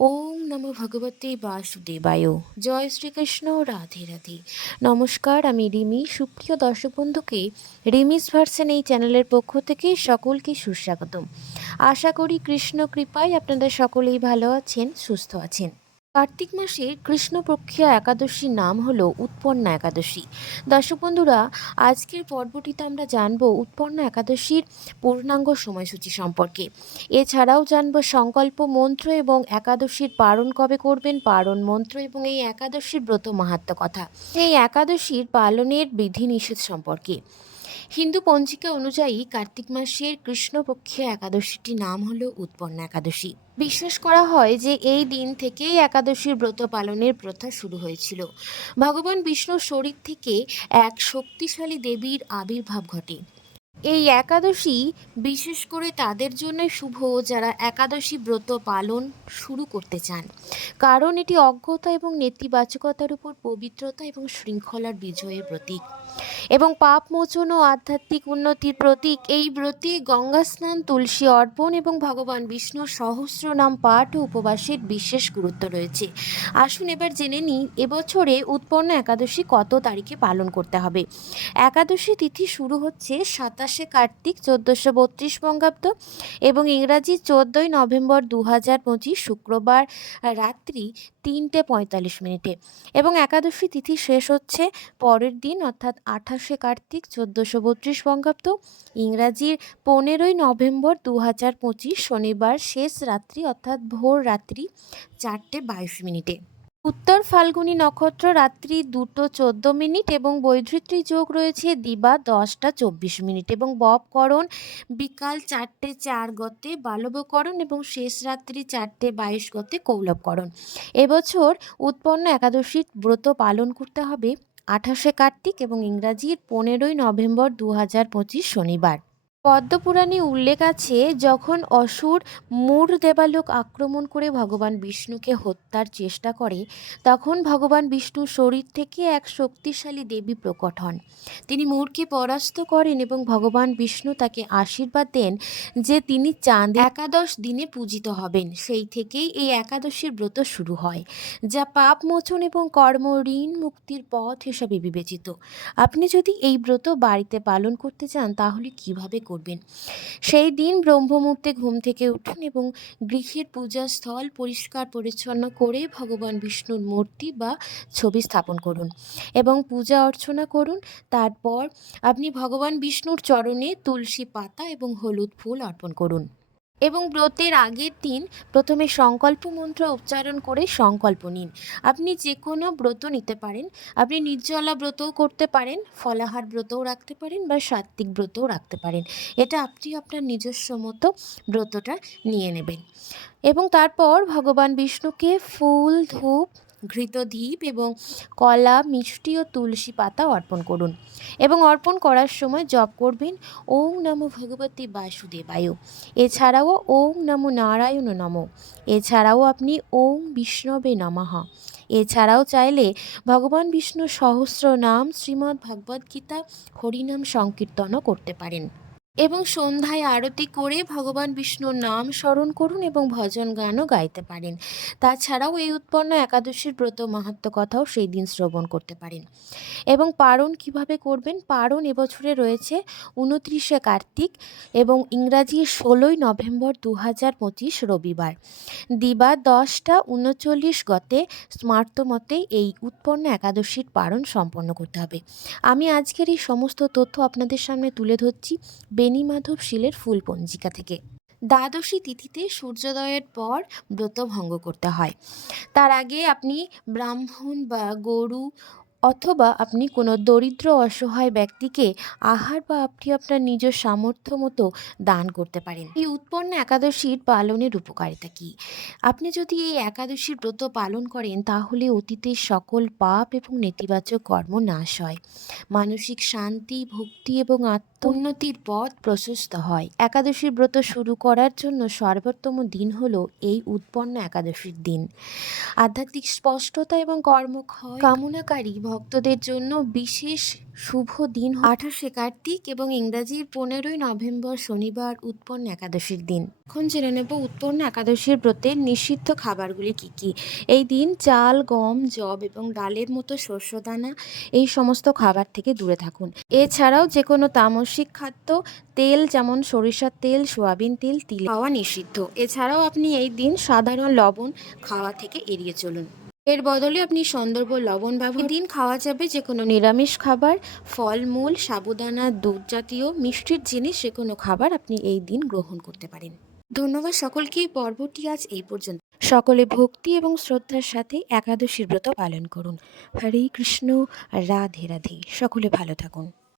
ওম নমো ভগবতে বাসুদেবায়। জয় শ্রীকৃষ্ণ, রাধে রাধে। নমস্কার, আমি রিমি। সুপ্রিয় দর্শক বন্ধুকে রিমিস ভার্সেন এই চ্যানেলের পক্ষ থেকে সকলকে সুস্বাগতম। আশা করি কৃষ্ণ কৃপায় আপনাদের সকলেই ভালো আছেন, সুস্থ আছেন। কার্তিক মাসের কৃষ্ণপক্ষীয় একাদশীর নাম হলো উৎপন্না একাদশী। দর্শক বন্ধুরা, আজকের পর্বটিতে আমরা জানব উৎপন্না একাদশীর পূর্ণাঙ্গ সময়সূচি সম্পর্কে। এছাড়াও জানব সংকল্প মন্ত্র এবং একাদশীর পালন কবে করবেন পালন মন্ত্র এবং এই একাদশীর ব্রত মাহাত্ম কথা। এই একাদশীর পালনের বিধিনিষেধ সম্পর্কে। হিন্দু পঞ্জিকা অনুযায়ী কার্তিক মাসের কৃষ্ণপক্ষে একাদশীটির নাম হল উৎপন্ন একাদশী। বিশ্বাস করা হয় যে এই দিন থেকেই একাদশীর ব্রত পালনের প্রথা শুরু হয়েছিল। ভগবান বিষ্ণুর শরীর থেকে এক শক্তিশালী দেবীর আবির্ভাব ঘটে। এই একাদশী বিশেষ করে তাদের জন্য শুভ যারা একাদশী ব্রত পালন শুরু করতে চান। কারণ এটি অজ্ঞতা এবং নেতিবাচকতার উপর পবিত্রতা এবং শৃঙ্খলার বিজয়ের প্রতীক। এবং পাপ মোচন ও আধ্যাত্মিক উন্নতির প্রতীক এই ব্রতে গঙ্গা স্নান, তুলসী অর্পণ এবং ভগবান বিষ্ণুর সহস্র নাম পাঠ ও উপবাসের বিশেষ গুরুত্ব রয়েছে। আসুন এবার জেনে নিই, এবছরে উৎপন্ন একাদশী কত তারিখে পালন করতে হবে? একাদশী তিথি শুরু হচ্ছে সাতাশে কার্তিক চোদ্দোশো বত্রিশ বঙ্গাব্দ এবং ইংরাজি চোদ্দোই নভেম্বর দু হাজার পঁচিশ শুক্রবার রাত্রি তিনটে পঁয়তাল্লিশ মিনিটে। এবং একাদশী তিথি শেষ হচ্ছে পরের দিন, অর্থাৎ আঠাশে কার্তিক চোদ্দোশো বত্রিশ বঙ্গাব্দ। ইংরাজির পনেরোই নভেম্বর দু হাজার পঁচিশ শনিবার শেষ রাত্রি, অর্থাৎ ভোর রাত্রি চারটে বাইশ মিনিটে। উত্তর ফাল্গুনী নক্ষত্র রাত্রি দুটো চোদ্দ মিনিট এবং বৈধৃত্রী যোগ রয়েছে দিবা দশটা চব্বিশ মিনিট এবং ববকরণ বিকাল চারটে চার গতে বালবকরণ এবং শেষ রাত্রি চারটে বাইশ গতে কৌলবকরণ এবছর উৎপন্ন একাদশীর ব্রত পালন করতে হবে আঠাশে কার্তিক এবং ইংরাজির পনেরোই নভেম্বর দু হাজার পঁচিশ শনিবার। পদ্মপুরাণে উল্লেখ আছে, যখন অসুর মূর দেবালোক আক্রমণ করে ভগবান বিষ্ণুকে হত্যার চেষ্টা করে, তখন ভগবান বিষ্ণুর শরীর থেকে এক শক্তিশালী দেবী প্রকট হন। তিনি মূরকে পরাস্ত করেন এবং ভগবান বিষ্ণু তাকে আশীর্বাদ দেন যে তিনি চাঁদ একাদশ দিনে পূজিত হবেন। সেই থেকেই এই একাদশীর ব্রত শুরু হয়, যা পাপ মোচন এবং কর্ম ঋণ মুক্তির পথ হিসাবে বিবেচিত। আপনি যদি এই ব্রত বাড়িতে পালন করতে চান, তাহলে কীভাবে করবেন। সেই দিন ব্রহ্মমুহূর্তে ঘুম থেকে উঠুন এবং গৃহের পূজাস্থল পরিষ্কার পরিচ্ছন্ন করে ভগবান বিষ্ণুর মূর্তি বা ছবি স্থাপন করুন এবং পূজা অর্চনা করুন। তারপর আপনি ভগবান বিষ্ণুর চরণে তুলসী পাতা এবং হলুদ ফুল অর্পণ করুন। এবং ব্রতের আগের দিন প্রথমে সংকল্প মন্ত্র উচ্চারণ করে সংকল্প নিন। আপনি যে কোনো ব্রত নিতে পারেন। আপনি নির্জলা ব্রতও করতে পারেন, ফলাহার ব্রতও রাখতে পারেন বা সাত্ত্বিক ব্রতও রাখতে পারেন। এটা আপনি আপনার নিজস্ব মতো ব্রতটা নিয়ে নেবেন। এবং তারপর ভগবান বিষ্ণুকে ফুল, ধূপ ঘৃত দ্বীপ এবং কলা, মিষ্টি ও তুলসী পাতা অর্পণ করুন এবং অর্পণ করার সময় জপ করবেন ওম নমো ভগবতী বাসুদেবায়। এছাড়াও ওম নমো নারায়ণ নম। এছাড়াও আপনি ওম বিষ্ণবে নমঃ। এছাড়াও চাইলে ভগবান বিষ্ণু সহস্র নাম শ্রীমদ্ ভগবদ্গীতা হরিনাম সংকীর্তনও করতে পারেন। এবং সন্ধ্যায় আরতি করে ভগবান বিষ্ণুর নাম স্মরণ করুন এবং ভজন গানও গাইতে পারেন। তাছাড়াও এই উৎপন্ন একাদশীর ব্রত মাহাত্ম কথাও সেই দিন শ্রবণ করতে পারেন। এবং পারণ কীভাবে করবেন? পারণ এবছরে রয়েছে উনত্রিশে কার্তিক এবং ইংরাজি ষোলোই নভেম্বর দু হাজার পঁচিশ রবিবার। দিবা দশটা উনচল্লিশ গতে স্মার্ত মতে এই উৎপন্ন একাদশীর পারণ সম্পন্ন করতে হবে। আমি আজকের এই সমস্ত তথ্য আপনাদের সামনে তুলে ধরছি। বেণীমাধব শীলের ফুল পঞ্জিকা থেকে। দ্বাদশী তিথিতে সূর্যোদয়ের পর ব্রত ভঙ্গ করতে হয়। তার আগে আপনি ব্রাহ্মণ বা গরু অথবা আপনি কোনো দরিদ্র অসহায় ব্যক্তিকে আহার বা আপনি আপনার নিজ সামর্থ্য মতো দান করতে পারেন। এই উৎপন্ন একাদশীর পালনের উপকারিতা কী? আপনি যদি এই একাদশীর ব্রত পালন করেন, তাহলে অতীতের সকল পাপ এবং নেতিবাচক কর্ম নাশ হয়। মানসিক শান্তি, ভক্তি এবং আত্ম উন্নতির পথ প্রশস্ত হয়। একাদশীর ব্রত শুরু করার জন্য সর্বোত্তম দিন হলো এই উৎপন্ন একাদশীর দিন। আধ্যাত্মিক স্পষ্টতা এবং কর্মক্ষয় কামনাকারী ভক্তদের জন্য বিশেষ শুভ দিন আঠাশে কার্তিক এবং ইংরাজির পনেরোই নভেম্বর শনিবার উৎপন্ন একাদশীর দিন। এখন জেনে নেব উৎপন্ন একাদশীর ব্রতের নিষিদ্ধ খাবারগুলি কি কি? এই দিন চাল, গম জব এবং ডালের মতো শস্য দানা এই সমস্ত খাবার থেকে দূরে থাকুন। এছাড়াও যে কোনো তামসিক খাদ্য তেল যেমন সরিষার তেল, সোয়াবিন তেল, তিল খাওয়া নিষিদ্ধ। এছাড়াও আপনি এই দিন সাধারণ লবণ খাওয়া থেকে এড়িয়ে চলুন। এর বদলে আপনি সন্দর্ভ লবণ ব্যবহার দিন খাওয়া যাবে যে কোনো নিরামিষ খাবার, ফলমূল, সাবুদানা, দুধ জাতীয় মিষ্টির জিনিস যে কোনো খাবার আপনি এই দিন গ্রহণ করতে পারেন। ধন্যবাদ সকলকে, পর্বটি আজ এই পর্যন্ত। সকলে ভক্তি এবং শ্রদ্ধার সাথে একাদশীর ব্রত পালন করুন। হরে কৃষ্ণ রাধে রাধে। সকলে ভালো থাকুন।